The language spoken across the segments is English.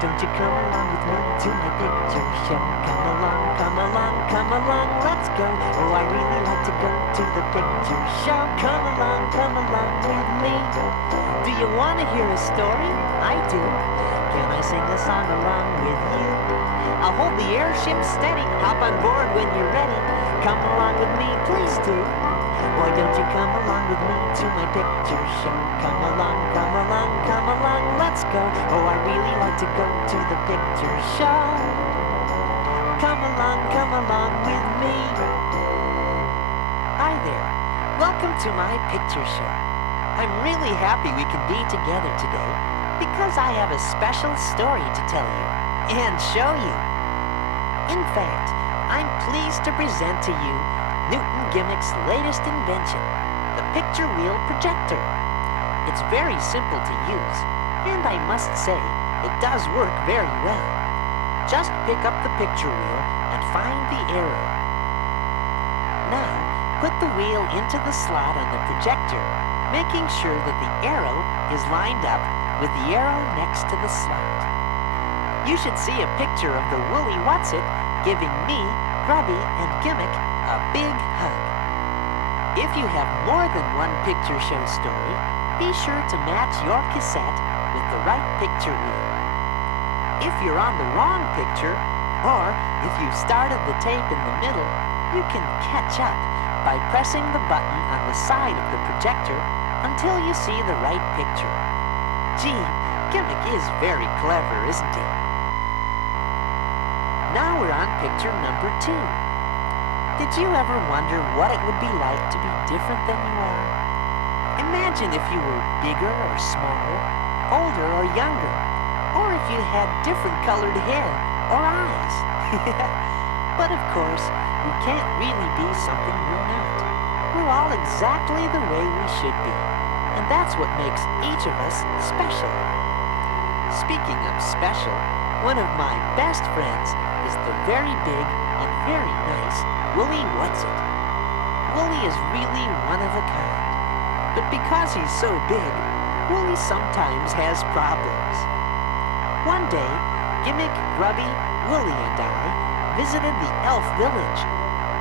don't you come along with me to my picture show? Come along, come along, come along, let's go. Oh, I really like to go to the picture show. Come along with me. Do you want to hear a story? I do. Can I sing a song along with you? I'll hold the airship steady. Hop on board when you're ready. Come along with me, please do. Why don't you come along with me to my picture show? Come along, come along, come along, let's go. Oh, I really like to go to the picture show. Come along with me. Hi there. Welcome to my picture show. I'm really happy we can be together today because I have a special story to tell you and show you. In fact, I'm pleased to present to you Newton Gimmick's latest invention, the picture wheel projector. It's very simple to use, and I must say, it does work very well. Just pick up the picture wheel and find the arrow. Now, put the wheel into the slot on the projector, making sure that the arrow is lined up with the arrow next to the slot. You should see a picture of the woolly Whatsit giving me, Grubby, and Gimmick a big hug. If you have more than one picture show story, be sure to match your cassette with the right picture wheel. If you're on the wrong picture, or if you started the tape in the middle, you can catch up by pressing the button on the side of the projector until you see the right picture. Gee, Gimmick is very clever, isn't he? Now we're on picture number 2. Did you ever wonder what it would be like to be different than you are? Imagine if you were bigger or smaller, older or younger, or if you had different colored hair or eyes. But of course, we can't really be something we're not. We're all exactly the way we should be, and that's what makes each of us special. Speaking of special, one of my best friends is the very big and very nice Woolly Whatsit. Woolly is really one of a kind, but because he's so big, Woolly sometimes has problems. One day, Gimmick, Grubby, Woolly, and I visited the elf village.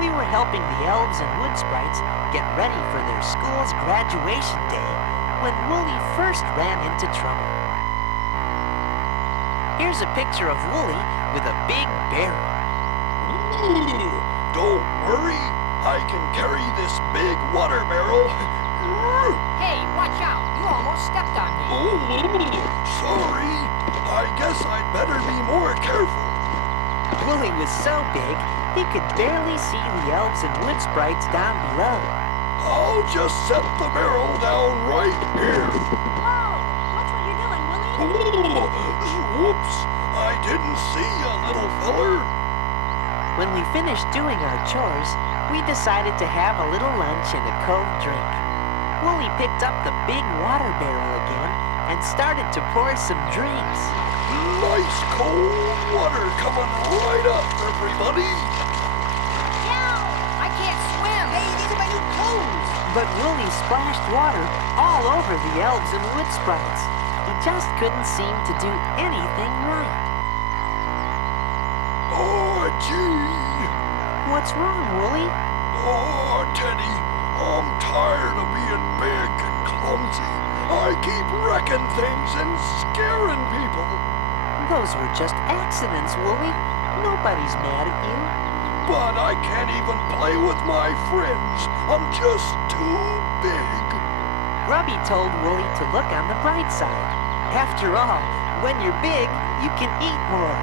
We were helping the elves and wood sprites get ready for their school's graduation day when Woolly first ran into trouble. Here's a picture of Woolly with a big barrel. Don't worry, I can carry this big water barrel. Hey, watch out! You almost stepped on me. Oh, sorry. I guess I'd better be more careful. Woolly was so big, he could barely see the elves and wood sprites down below. I'll just set the barrel down right here. Whoa! Watch what you're doing, Willie. Oh, whoops. I didn't see a little feller. When we finished doing our chores, we decided to have a little lunch and a cold drink. Woolly picked up the big water barrel again and started to pour some drinks. Nice cold water coming right up, everybody. Yow! I can't swim. Hey, these are my new clothes. But Woolly splashed water all over the elves and wood sprites. He just couldn't seem to do anything right. Oh, gee. What's wrong, Woolly? Oh, Teddy, I'm tired of being big and clumsy. I keep wrecking things and scaring people. Those were just accidents, Woolly. Nobody's mad at you. But I can't even play with my friends. I'm just too big. Grubby told Woolly to look on the bright side. After all, when you're big, you can eat more.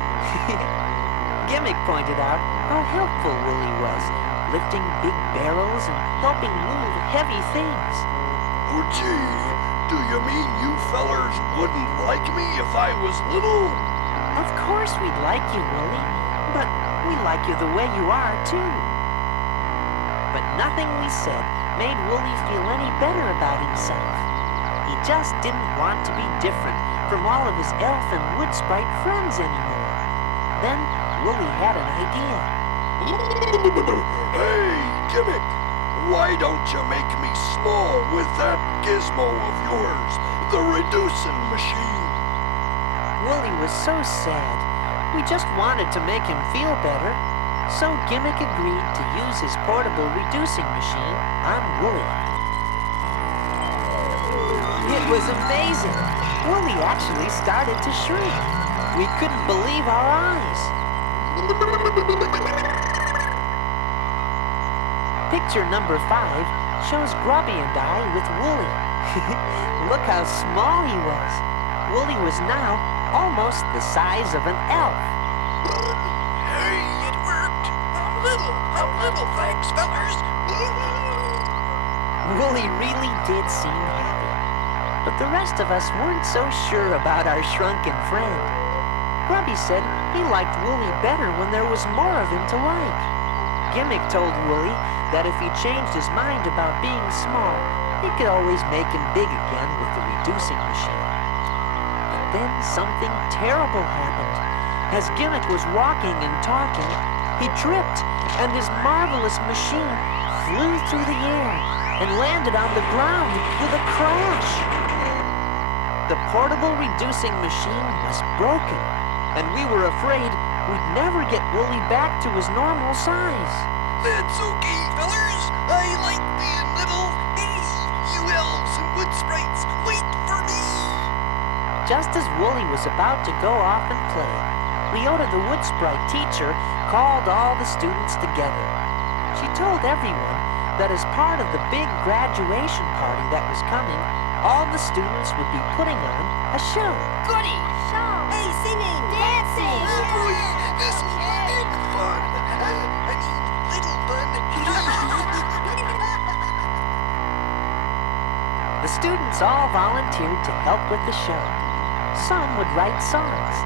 Gimmick pointed out how helpful Woolly was, lifting big barrels and helping move heavy things. Oh, gee, do you mean you fellers wouldn't like me if I was little? Of course we'd like you, Woolly, but we like you the way you are, too. But nothing we said made Woolly feel any better about himself. He just didn't want to be different from all of his elf and wood sprite friends anymore. Then Woolly had an idea. Hey, Gimmick, why don't you make me small with that gizmo of yours, the reducing machine? Wooly was so sad. We just wanted to make him feel better. So Gimmick agreed to use his portable reducing machine on Wooly. It was amazing. Wooly actually started to shrink. We couldn't believe our eyes. Picture number 5 shows Grubby and I with Wooly. Look how small he was. Wooly was now almost the size of an elf. Hey, it worked. I'm little, thanks, fellers. Wooly really did seem happy. But the rest of us weren't so sure about our shrunken friend. Grubby said he liked Wooly better when there was more of him to like. Gimmick told Wooly that if he changed his mind about being small, he could always make him big again with the reducing machine. But then something terrible happened. As Gimmick was walking and talking, he tripped, and his marvelous machine flew through the air and landed on the ground with a crash. The portable reducing machine was broken, and we were afraid we'd never get Wooly back to his normal size. That's okay, fellers. I like being little. Hey, you elves and wood sprites, wait for me. Just as Wooly was about to go off and play, Leota the wood sprite teacher called all the students together. She told everyone that as part of the big graduation party that was coming, all the students would be putting on a show. Goody! Show! Hey, singing! Dancing! Oh boy, this will be big fun. I mean, little fun. The students all volunteered to help with the show. Some would write songs.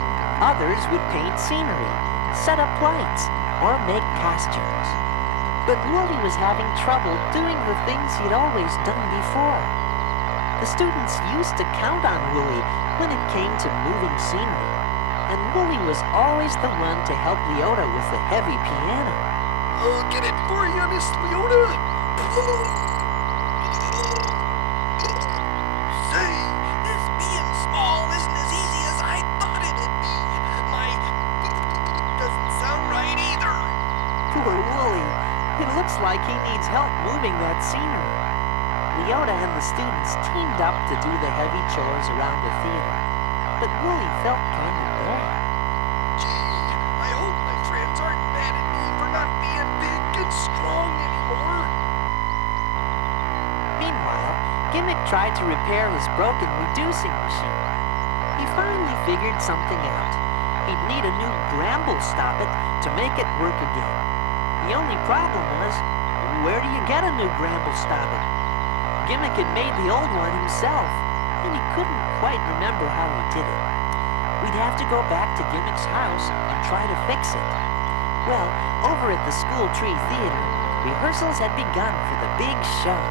Others would paint scenery, set up lights, or make costumes. But Wooly was having trouble doing the things he'd always done before. The students used to count on Wooly when it came to moving scenery, and Wooly was always the one to help Leota with the heavy piano. I'll get it for you, Miss Leota. Say, this being small isn't as easy as I thought it'd be. My doesn't sound right either. Poor Wooly. It looks like he needs help moving that scenery. Leota and the students teamed up to do the heavy chores around the theater, but Wooly felt kind of bad. Gee, I hope my friends aren't mad at me for not being big and strong anymore. Meanwhile, Gimmick tried to repair his broken reducing machine. He finally figured something out. He'd need a new Gramble Stop-It to make it work again. The only problem was, where do you get a new Gramble Stop-It? Gimmick had made the old one himself, and he couldn't quite remember how he did it. We'd have to go back to Gimmick's house and try to fix it. Well, over at the School Tree Theater, rehearsals had begun for the big show.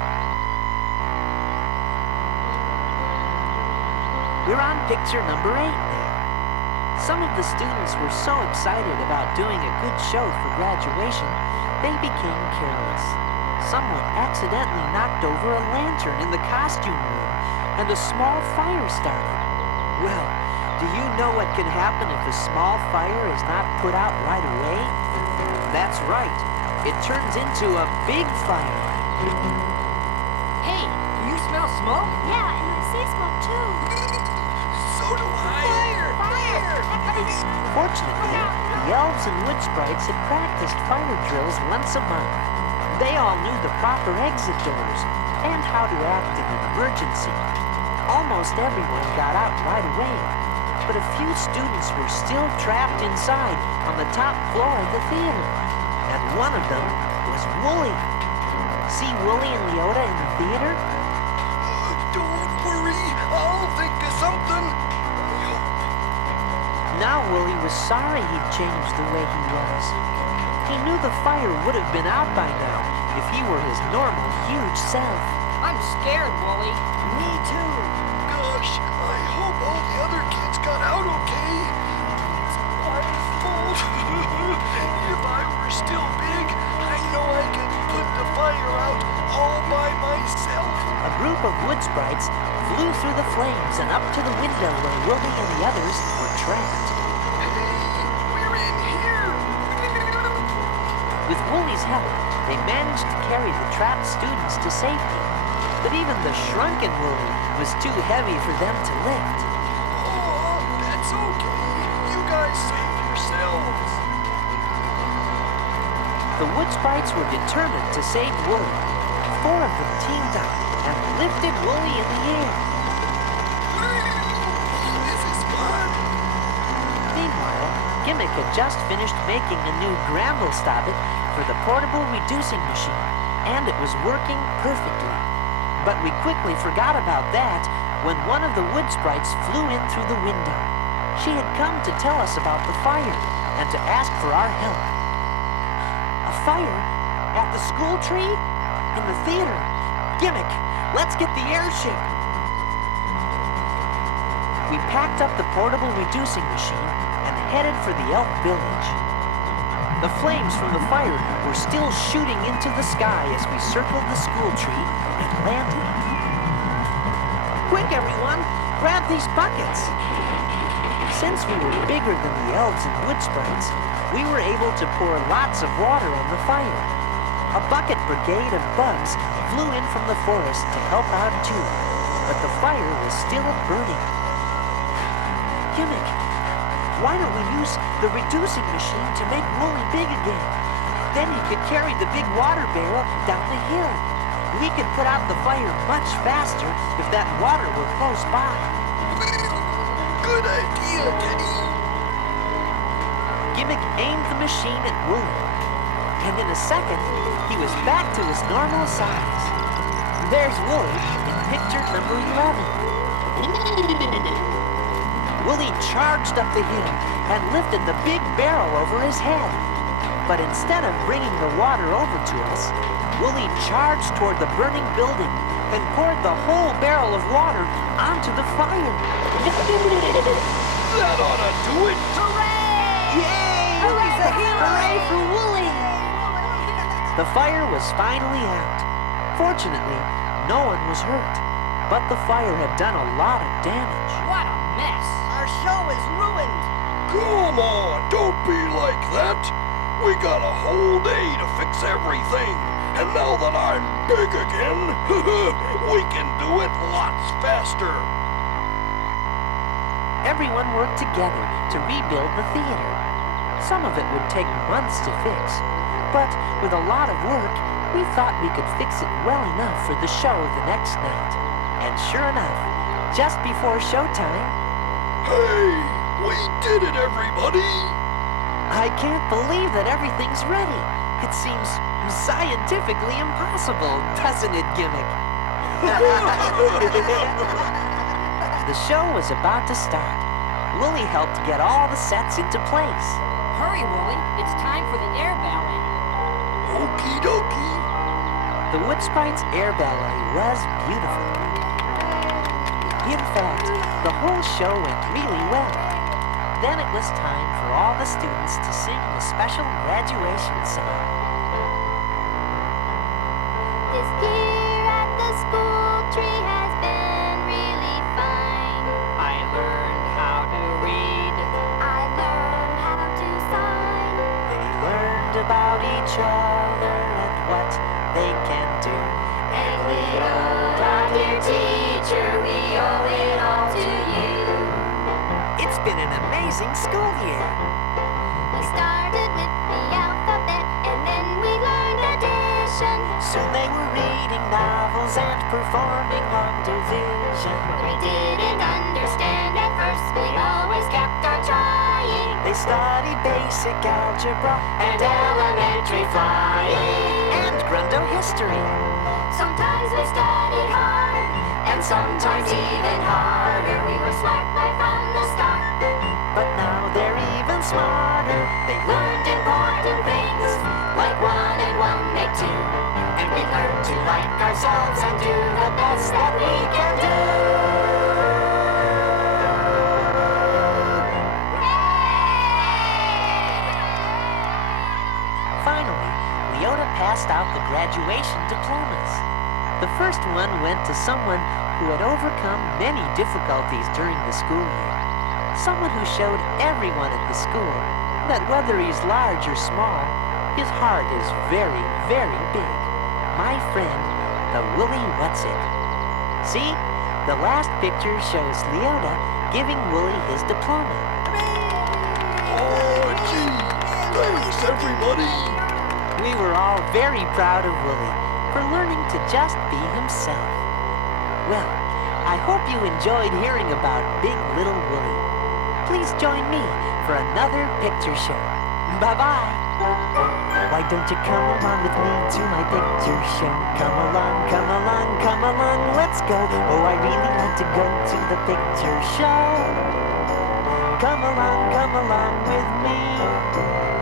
We're on picture number 8 now. Some of the students were so excited about doing a good show for graduation, they became careless. Someone accidentally knocked over a lantern in the costume room, and a small fire started. Well, do you know what can happen if a small fire is not put out right away? That's right. It turns into a big fire. Hey, do you smell smoke? Yeah, and I see smoke too. So do I. Fire! Fire! Fortunately, the elves and wood sprites had practiced fire drills once a month. They all knew the proper exit doors and how to act in an emergency. Almost everyone got out right away, but a few students were still trapped inside on the top floor of the theater. And one of them was Wooly. See Wooly and Leota in the theater? Don't worry, I'll think of something. I hope. Now Wooly was sorry he'd changed the way he was. He knew the fire would have been out by now if he were his normal, huge self. I'm scared, Wooly. Me too. Gosh, I hope all the other kids got out okay. It's my fault. If I were still big, I know I could put the fire out all by myself. A group of wood sprites flew through the flames and up to the window where Willie and the others were trapped. We're in here. With Woolie's help, they managed to carry the trapped students to safety. But even the shrunken Woolie was too heavy for them to lift. Oh, that's okay. You guys save yourselves. The Wood Sprites were determined to save Woolie. 4 of them teamed up and lifted Woolie in the air. This is fun. Meanwhile, Gimmick had just finished making a new Gramble Stop It for the portable reducing machine, and it was working perfectly. But we quickly forgot about that when one of the Wood Sprites flew in through the window. She had come to tell us about the fire and to ask for our help. A fire? At the school tree? In the theater? Gimmick, let's get the airship. We packed up the portable reducing machine and headed for the Elf Village. The flames from the fire were still shooting into the sky as we circled the school tree and landed. Quick, everyone! Grab these buckets! Since we were bigger than the elves and wood sprites, we were able to pour lots of water on the fire. A bucket brigade of bugs flew in from the forest to help out too, but the fire was still burning. Gimmick, why don't we use the reducing machine to make Woolie big again? Then he could carry the big water barrel down the hill. We could put out the fire much faster if that water were close by. Good idea, Kenny. Gimmick aimed the machine at Woolie, and in a second, he was back to his normal size. There's Woolie in picture number 11. Woolie charged up the hill and lifted the big barrel over his head. But instead of bringing the water over to us, Woolie charged toward the burning building and poured the whole barrel of water onto the fire. That ought to do it. Hooray! Yay! Woolie's a hero! Hooray for Woolie! The fire was finally out. Fortunately, no one was hurt, but the fire had done a lot of damage. What a mess! Our show is ruined. Come on, don't be like that. We got a whole day to fix everything. And now that I'm big again, we can do it lots faster. Everyone worked together to rebuild the theater. Some of it would take months to fix, but with a lot of work, we thought we could fix it well enough for the show the next night. And sure enough, just before showtime... Hey, we did it, everybody! I can't believe that everything's ready. It seems scientifically impossible, doesn't it, Gimmick? The show was about to start. Woolie helped get all the sets into place. Hurry, Woolie. It's time for the air ballet. Okie dokie. The Wood Sprites Air Ballet was beautiful. In fact, the whole show went really well. Then it was time for all the students to sing the special graduation song. This year at the school tree has been really fine. I learned how to read. I learned how to sign. They learned about each other and what they can do. And we owed our dear teacher, we owe it all to you. It's been an amazing school year. We started with the alphabet and then we learned addition. Soon they were reading novels and performing long division. We didn't understand at first, we always kept on trying. They studied basic algebra And elementary flying. and Grundo history. Sometimes we studied hard, and sometimes even harder. We were smart right from the start. But now they're even smarter. They Learned important things, like 1 and 1 make 2. And we learned to like ourselves and do the best that we can do. Finally, Leota passed out the graduation diplomas. The first one went to someone who had overcome many difficulties during the school year. Someone who showed everyone at the school that whether he's large or small, his heart is very, very big. My friend, the Woolly What's-It. See? The last picture shows Leota giving Wooly his diploma. Oh, gee. Thanks, everybody. We were all very proud of Wooly for learning to just be himself. Well, I hope you enjoyed hearing about Big Little Wooly. Please join me for another picture show. Bye-bye. Why don't you come along with me to my picture show? Come along, come along, come along, let's go. Oh, I really like to go to the picture show. Come along with me.